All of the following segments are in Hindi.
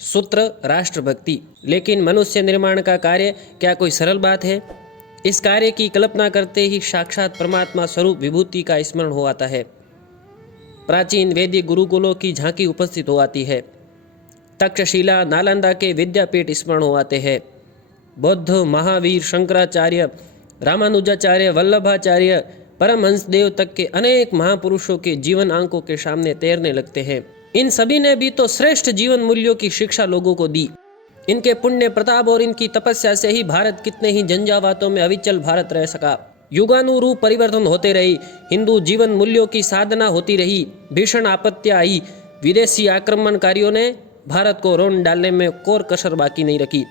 सूत्र राष्ट्रभक्ति। लेकिन मनुष्य निर्माण का कार्य क्या कोई सरल बात है? इस कार्य की कल्पना करते ही साक्षात परमात्मा स्वरूप विभूति का स्मरण हो आता है। प्राचीन वैदिक गुरुकुलों की झांकी उपस्थित हो आती है। तक्षशिला नालंदा के विद्यापीठ स्मरण हो आते हैं। बौद्ध महावीर शंकराचार्य, रामानुजाचार्य, वल्लभाचार्य, परमहंसदेव तक के अनेक महापुरुषों के जीवन आंकों के सामने तैरने लगते हैं। इन सभी ने भी तो श्रेष्ठ जीवन मूल्यों की शिक्षा लोगों को दी। इनके पुण्य प्रताप और इनकी तपस्या से ही भारत कितने ही झंझावातों में अविचल भारत रह सका। युगानुरूप परिवर्तन होते रही, हिंदू जीवन मूल्यों की साधना होती रही। भीषण आपत्तियां आई, विदेशी आक्रमणकारियों ने भारत को रोन डालने में कोर कसर बाकी नहीं रखी।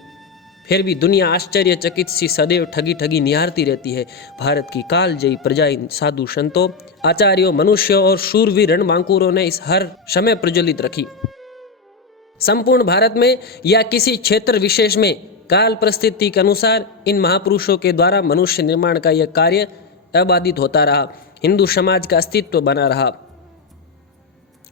फिर भी दुनिया आश्चर्यचकित सी सदैव ठगी ठगी निहारती रहती है। भारत की कालजयी प्रजा इन साधु संतों, आचार्यों, मनुष्यों और शूरवीर रणबांकुरों ने इस हर समय प्रज्वलित रखी। संपूर्ण भारत में या किसी क्षेत्र विशेष में काल परिस्थिति के अनुसार इन महापुरुषों के द्वारा मनुष्य निर्माण का यह कार्य अबाधित होता रहा, हिंदू समाज का अस्तित्व बना रहा।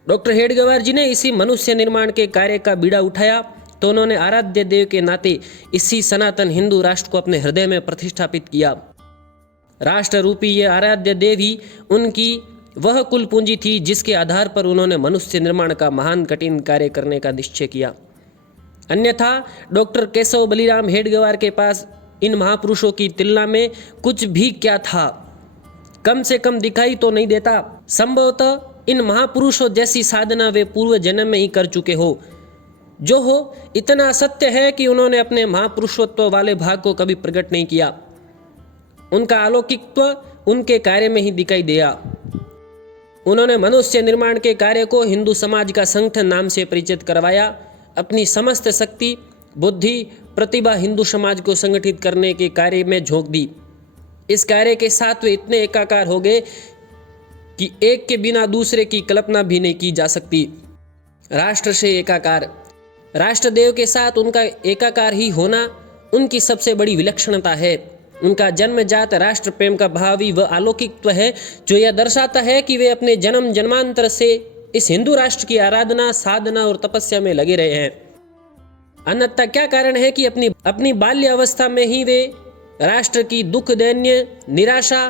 डॉक्टर हेडगेवार जी ने इसी मनुष्य निर्माण के कार्य का बीड़ा उठाया तो उन्होंने आराध्य देव के नाते इसी सनातन हिंदू राष्ट्र को अपने हृदय में प्रतिष्ठापित किया। राष्ट्र रूपी ये आराध्य देव ही उनकी वह कुल पूंजी थी जिसके आधार पर उन्होंने मनुष्य निर्माण का महान कठिन कार्य करने का निश्चय किया। अन्यथा डॉक्टर केशव बलिराम हेडगेवार के पास इन महापुरुषों की तुलना में कुछ भी क्या था, कम से कम दिखाई तो नहीं देता। संभवतः इन महापुरुषों जैसी साधना वे पूर्व जन्म में ही कर चुके हो। जो हो इतना सत्य है कि उन्होंने अपने महापुरुषत्व वाले भाग को कभी प्रकट नहीं किया। उनका अलौकिकत्व उनके कार्य में ही दिखाई दिया। उन्होंने मनुष्य निर्माण के कार्य को हिंदू समाज का संगठन नाम से परिचित करवाया। अपनी समस्त शक्ति, बुद्धि, प्रतिभा हिंदू समाज को संगठित करने के कार्य में झोंक दी। इस कार्य के साथ वे इतने एकाकार हो गए कि एक के बिना दूसरे की कल्पना भी नहीं की जा सकती। राष्ट्र से एकाकार, राष्ट्रदेव के साथ उनका एकाकार ही होना उनकी सबसे बड़ी विलक्षणता है। उनका जन्मजात राष्ट्र प्रेम का भाव ही वह अलौकिकत्व है जो यह दर्शाता है कि वे अपने जन्म जन्मांतर से इस हिंदू राष्ट्र की आराधना, साधना और तपस्या में लगे रहे हैं। अन्यथा क्या कारण है कि अपनी बाल्य अवस्था में ही वे राष्ट्र की दुख, दैन्य, निराशा,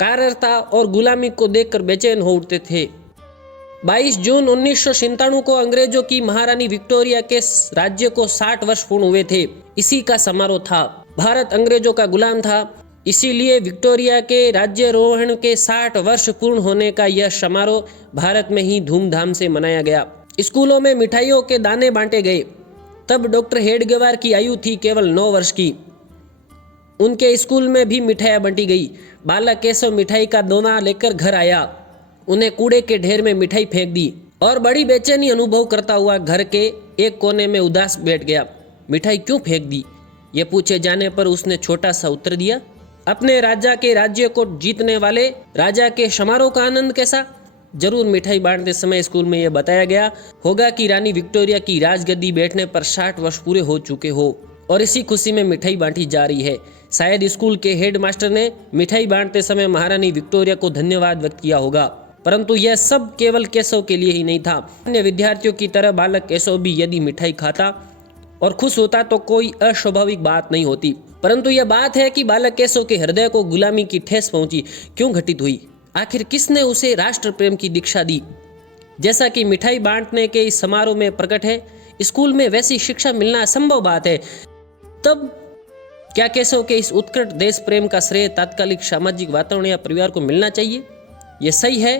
कायरता और गुलामी को देखकर बेचैन हो उठते थे। 22 जून 1997 को अंग्रेजों की महारानी विक्टोरिया के राज्य को 60 वर्ष पूर्ण हुए थे। इसी का समारोह था। भारत अंग्रेजों का गुलाम था, इसीलिए विक्टोरिया के राज्यारोहण के 60 वर्ष पूर्ण होने का यह समारोह भारत में ही धूमधाम से मनाया गया। स्कूलों में मिठाइयों के दाने बांटे गए। तब डॉक्टर हेडगेवार की आयु थी केवल 9 वर्ष की। उनके स्कूल में भी मिठाइयाँ बंटी गई। बालक केशव मिठाई का दोना लेकर घर आया। उन्हें कूड़े के ढेर में मिठाई फेंक दी और बड़ी बेचैनी अनुभव करता हुआ घर के एक कोने में उदास बैठ गया। मिठाई क्यों फेंक दी, ये पूछे जाने पर उसने छोटा सा उत्तर दिया, अपने राजा के राज्य को जीतने वाले राजा के समारोह का आनंद कैसा। जरूर मिठाई बांटते समय स्कूल में यह बताया गया होगा कि रानी विक्टोरिया की राजगद्दी बैठने पर 60 वर्ष पूरे हो चुके हो और इसी खुशी में मिठाई बांटी जा रही है। शायद स्कूल के हेड मास्टर ने मिठाई बांटते समय महारानी विक्टोरिया को धन्यवाद व्यक्त किया होगा, परंतु यह सब केवल केशव के लिए ही नहीं था। अन्य विद्यार्थियों की तरह बालक केशव भी यदि मिठाई खाता और खुश होता तो कोई अस्वाभाविक बात नहीं होती, परंतु यह बात है कि बालक केशव के हृदय को गुलामी की ठेस पहुंची। क्यों घटित हुई? आखिर किसने उसे राष्ट्र प्रेम की दीक्षा दी? जैसा कि मिठाई बांटने के इस समारोह में प्रकट है, स्कूल में वैसी शिक्षा मिलना असंभव बात है। तब क्या केशव के इस उत्कृष्ट देश प्रेम का श्रेय तात्कालिक सामाजिक वातावरण या परिवार को मिलना चाहिए? यह सही है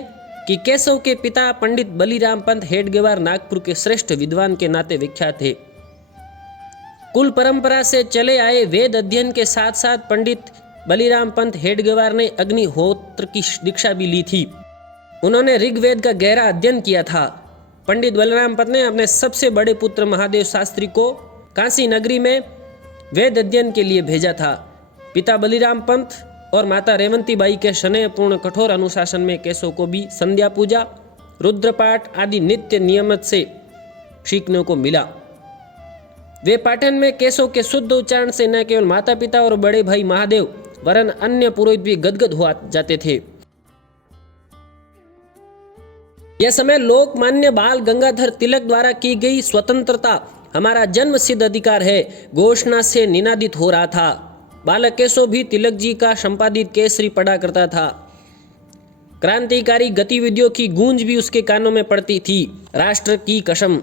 कि केशव के पिता पंडित बलिराम पंत हेडगेवार नागपुर के श्रेष्ठ विद्वान के नाते विख्यात थे। कुल परंपरा से चले आए वेद अध्ययन के साथ साथ पंडित बलिराम पंत हेडगेवार ने अग्निहोत्र की दीक्षा भी ली थी। उन्होंने ऋग्वेद का गहरा अध्ययन किया था। पंडित बलिराम पंत ने अपने सबसे बड़े पुत्र महादेव शास्त्री को काशी नगरी में वेद अध्ययन के लिए भेजा था। पिता बलिराम पंत और माता रेवंती बाई के स्नेहपूर्ण कठोर अनुशासन में केशव को भी संध्या पूजा, रुद्रपाठ आदि नित्य नियमित से सीखने को मिला। वे पाठन में केशव के शुद्ध उच्चारण से न केवल माता पिता और बड़े भाई महादेव वरन अन्य पुरोहित भी गदगद हो जाते थे। यह समय लोकमान्य बाल गंगाधर तिलक द्वारा की गई स्वतंत्रता हमारा जन्म सिद्ध अधिकार है घोषणा से निनादित हो रहा था। बालक केशव भी तिलक जी का संपादित केसरी पढ़ा करता था। क्रांतिकारी गतिविधियों की गूंज भी उसके कानों में पड़ती थी। राष्ट्र की कसम।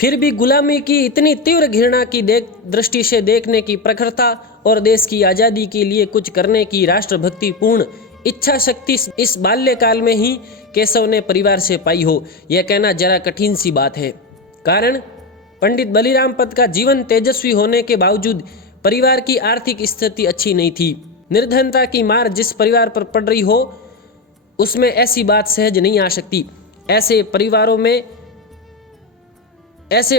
फिर भी गुलामी की इतनी तीव्र घृणा की दृष्टि से देखने की प्रखरता और देश की आज़ादी के लिए कुछ करने की राष्ट्रभक्ति पूर्ण इच्छा शक्ति इस बाल्यकाल में ही केशव ने परिवार से पाई हो, यह कहना जरा कठिन सी बात है। कारण पंडित बलिराम पत का जीवन तेजस्वी होने के बावजूद परिवार की आर्थिक स्थिति अच्छी नहीं थी। निर्धनता की मार जिस परिवार पर पड़ रही हो उसमें ऐसी बात सहज नहीं आ सकती। ऐसे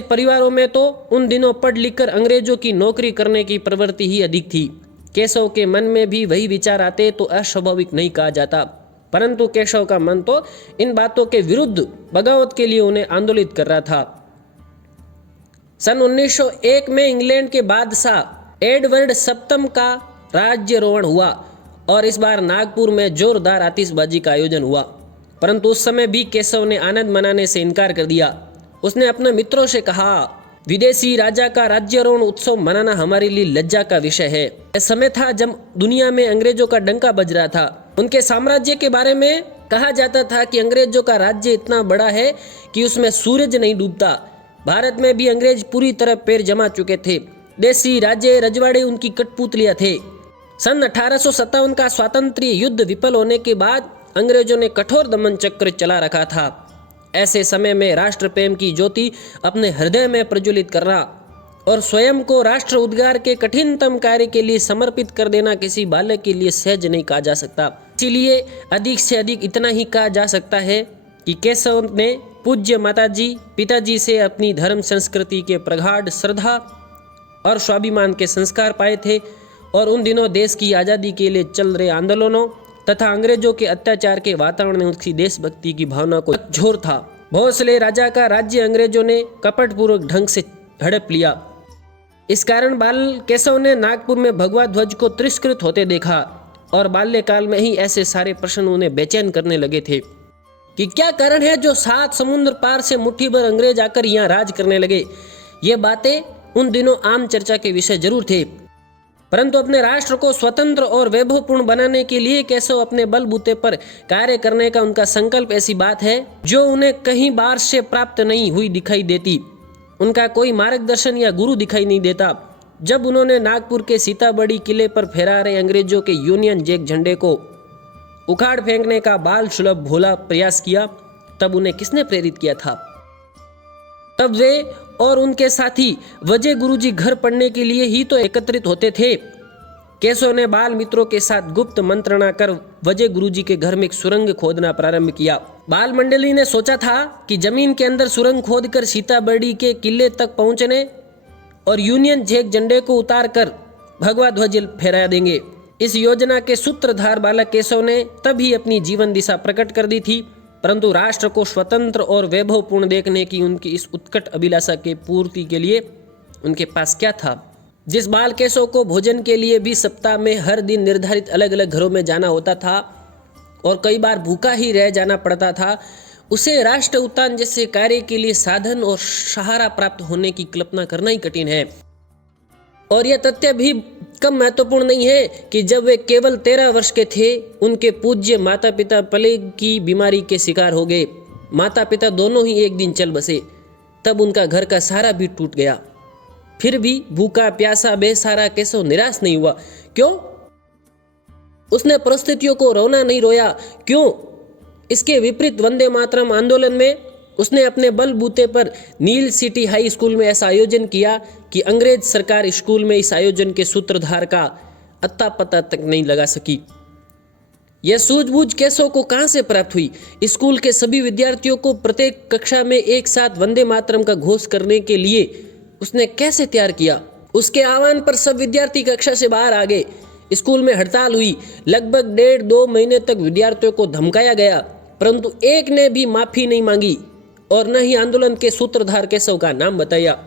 परिवारों में तो उन दिनों पढ़ लिखकर अंग्रेजों की नौकरी करने की प्रवृत्ति ही अधिक थी। केशव के मन में भी वही विचार आते तो अस्वाभाविक नहीं कहा जाता, परंतु केशव का मन तो इन बातों के विरुद्ध बगावत के लिए उन्हें आंदोलित कर रहा था। सन 1901 में इंग्लैंड के बादशाह एडवर्ड सप्तम का राज्यारोहण हुआ और इस बार नागपुर में जोरदार आतिशबाजी का आयोजन हुआ, परंतु उस समय भी केशव ने आनंद मनाने से इनकार कर दिया। उसने अपने मित्रों से कहा, विदेशी राजा का राज्यारोहण उत्सव मनाना हमारे लिए लज्जा का विषय है। यह समय था जब दुनिया में अंग्रेजों का डंका बज रहा था। उनके साम्राज्य के बारे में कहा जाता था कि अंग्रेजों का राज्य इतना बड़ा है कि उसमें सूरज नहीं डूबता। भारत में भी अंग्रेज पूरी तरह पैर जमा चुके थे। देसी राजे रजवाड़े उनकी कठपुतलियां थे। सन 1857 का स्वातंत्र्य युद्ध विफल होने के बाद अंग्रेजों ने कठोर दमन चक्र चला रखा था। ऐसे समय में राष्ट्र प्रेम की ज्योति अपने हृदय में प्रज्वलित करना और स्वयं को राष्ट्र उद्धार के कठिनतम कार्य के लिए समर्पित कर देना किसी बालक के लिए सहज नहीं कहा जा सकता। इसीलिए अधिक से अधिक इतना ही कहा जा सकता है कि केशव ने पूज्य माताजी पिताजी से अपनी धर्म संस्कृति के प्रगाढ़ श्रद्धा और स्वाभिमान के संस्कार पाए थे और उन दिनों देश की आज़ादी के लिए चल रहे आंदोलनों तथा अंग्रेजों के अत्याचार के वातावरण में उसकी देशभक्ति की भावना को झोर था। भोसले राजा का राज्य अंग्रेजों ने कपटपूर्वक ढंग से हड़प लिया। इस कारण बाल केशव ने नागपुर में भगवा ध्वज को तिरस्कृत होते देखा और बाल्यकाल में ही ऐसे सारे प्रश्न उन्हें बेचैन करने लगे थे कि क्या कारण है जो 7 समुद्र पार से मुट्ठी भर अंग्रेज आकर यहाँ राज करने लगे। ये बातें उन दिनों आम चर्चा के विषय जरूर थे, परंतु अपने राष्ट्र को स्वतंत्र और वैभवपूर्ण बनाने के लिए केशव अपने बलबूते पर कार्य करने का उनका संकल्प ऐसी बात है जो उन्हें कहीं बार से प्राप्त नहीं हुई दिखाई देती। उनका कोई मार्गदर्शन या गुरु दिखाई नहीं देता। जब उन्होंने नागपुर के सीताबड़ी किले पर फहरा रहे अंग्रेजों के यूनियन जैक झंडे को उखाड़ फेंकने का बाल सुलभ भोला प्रयास किया, तब उन्हें किसने प्रेरित किया था? तब वे और उनके साथी वजय गुरुजी घर पढ़ने के लिए ही तो एकत्रित होते थे। केशव ने बाल मित्रों के साथ गुप्त मंत्रणा कर वजय गुरुजी के घर में एक सुरंग खोदना प्रारंभ किया। बाल मंडली ने सोचा था कि जमीन के अंदर सुरंग खोदकर सीताबड़ी के किले तक पहुंचने और यूनियन जैक झंडे को उतार कर भगवा ध्वज फहरा देंगे। इस योजना के सूत्रधार बालक केशव ने तभी अपनी जीवन दिशा प्रकट कर दी थी, परंतु राष्ट्र को स्वतंत्र और वैभवपूर्ण देखने की उनकी इस उत्कट अभिलाषा के पूर्ति के लिए उनके पास क्या था? जिस बाल केशव को भोजन के लिए भी सप्ताह में हर दिन निर्धारित अलग अलग घरों में जाना होता था और कई बार भूखा ही रह जाना पड़ता था, उसे राष्ट्र उत्थान जैसे कार्य के लिए साधन और सहारा प्राप्त होने की कल्पना करना ही कठिन है। और यह तथ्य भी कम महत्वपूर्ण नहीं है कि जब वे केवल 13 वर्ष के थे, उनके पूज्य माता पिता प्लेग की बीमारी के शिकार हो गए। माता पिता दोनों ही एक दिन चल बसे। तब उनका घर का सारा भी टूट गया। फिर भी भूखा प्यासा बेसहारा केशव निराश नहीं हुआ। क्यों? उसने परिस्थितियों को रोना नहीं रोया। क्यों? इसके विपरीत वंदे मातरम आंदोलन में उसने अपने बलबूते पर नील सिटी हाई स्कूल में ऐसा आयोजन किया कि अंग्रेज सरकार स्कूल में इस आयोजन के सूत्रधार का अत्ता पता तक नहीं लगा सकी। यह सूझबूझ केशव को कहां से प्राप्त हुई? स्कूल के सभी विद्यार्थियों को प्रत्येक कक्षा में एक साथ वंदे मातरम का घोष करने के लिए उसने कैसे तैयार किया? उसके आह्वान पर सब विद्यार्थी कक्षा से बाहर आ गए। स्कूल में हड़ताल हुई। लगभग 1.5-2 महीने तक विद्यार्थियों को धमकाया गया, परंतु एक ने भी माफी नहीं मांगी और न ही आंदोलन के सूत्रधार केशव का नाम बताया।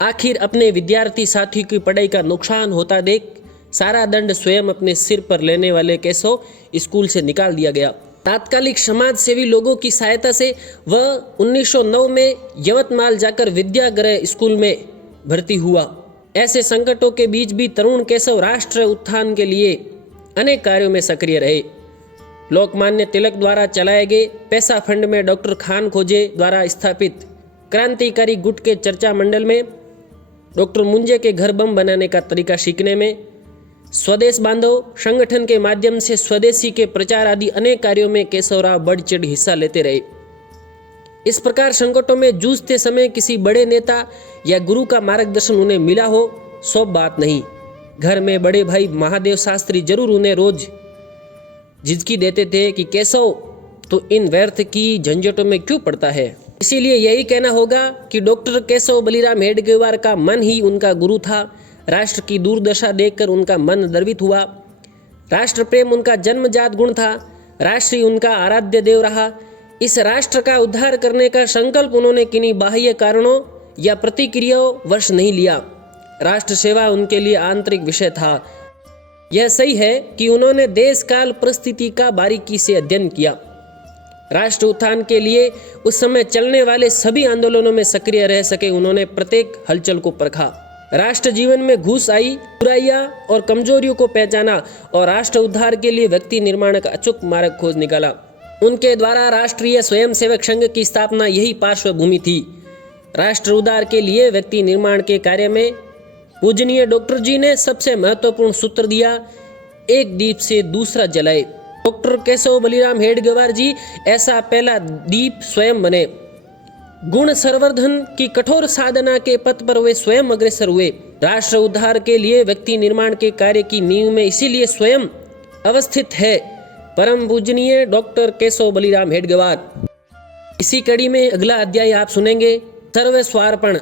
आखिर अपने विद्यार्थी साथी की पढ़ाई का नुकसान होता देख सारा दंड स्वयं अपने सिर पर लेने वाले केशव स्कूल से निकाल दिया गया। तात्कालिक समाज सेवी लोगों की सहायता से वह 1909 में यवतमाल जाकर विद्यागृह स्कूल में भर्ती हुआ। ऐसे संकटों के बीच भी तरुण केशव राष्ट्र उत्थान के लिए अनेक कार्यों में सक्रिय रहे। लोकमान्य तिलक द्वारा चलाए गए पैसा फंड में डॉक्टर खान खोजे द्वारा स्थापित क्रांतिकारी गुट के चर्चा मंडल में, डॉक्टर मुंजे के घर बम बनाने का तरीका सीखने में, स्वदेश बांधव संगठन के माध्यम से स्वदेशी के प्रचार आदि अनेक कार्यों में केशवराव बढ़ चढ़ हिस्सा लेते रहे। इस प्रकार संकटों में जूझते समय किसी बड़े नेता या गुरु का मार्गदर्शन उन्हें मिला हो, सौ बात नहीं। घर में बड़े भाई महादेव शास्त्री जरूर उन्हें रोज झिझकी देते थे कि केशव तो इन व्यर्थ की झंझटों में क्यों पड़ता है। इसीलिए यही कहना होगा कि डॉक्टर केशव बलिराम हेडगेवार का मन ही उनका गुरु था। राष्ट्र की दुर्दशा देखकर उनका मन द्रवित हुआ। राष्ट्र प्रेम उनका जन्मजात गुण था। राष्ट्र ही उनका आराध्य देव रहा। इस राष्ट्र का उद्धार करने का संकल्प उन्होंने किन्हीं बाह्य कारणों या प्रतिक्रियाओं वश नहीं लिया। राष्ट्र सेवा उनके लिए आंतरिक विषय था। यह सही है कि उन्होंने देश काल परिस्थिति का बारीकी से अध्ययन किया। राष्ट्र उत्थान के लिए उस समय चलने वाले सभी आंदोलनों में सक्रिय रह सके। उन्होंने प्रत्येक हलचल को परखा, राष्ट्र जीवन में घुस आई बुराइयां और कमजोरियों को पहचाना और राष्ट्र उद्धार के लिए व्यक्ति निर्माण का अचूक मार्ग खोज निकाला। उनके द्वारा राष्ट्रीय स्वयंसेवक संघ की स्थापना यही पार्श्वभूमि थी। राष्ट्र उद्धार के लिए व्यक्ति निर्माण के कार्य में पूजनीय डॉक्टर जी ने सबसे महत्वपूर्ण सूत्र दिया, एक दीप से दूसरा जलाए। डॉक्टर केशव बलिराम हेडगेवार जी ऐसा पहला दीप स्वयं बने। गुण संवर्धन की कठोर साधना के पथ पर वे स्वयं अग्रसर हुए। राष्ट्र उद्धार के लिए व्यक्ति निर्माण के कार्य की नींव में इसीलिए स्वयं अवस्थित है परम पूजनीय डॉक्टर केशव बलिराम हेडगेवार। इसी कड़ी में अगला अध्याय आप सुनेंगे, सर्वस्वार्पण।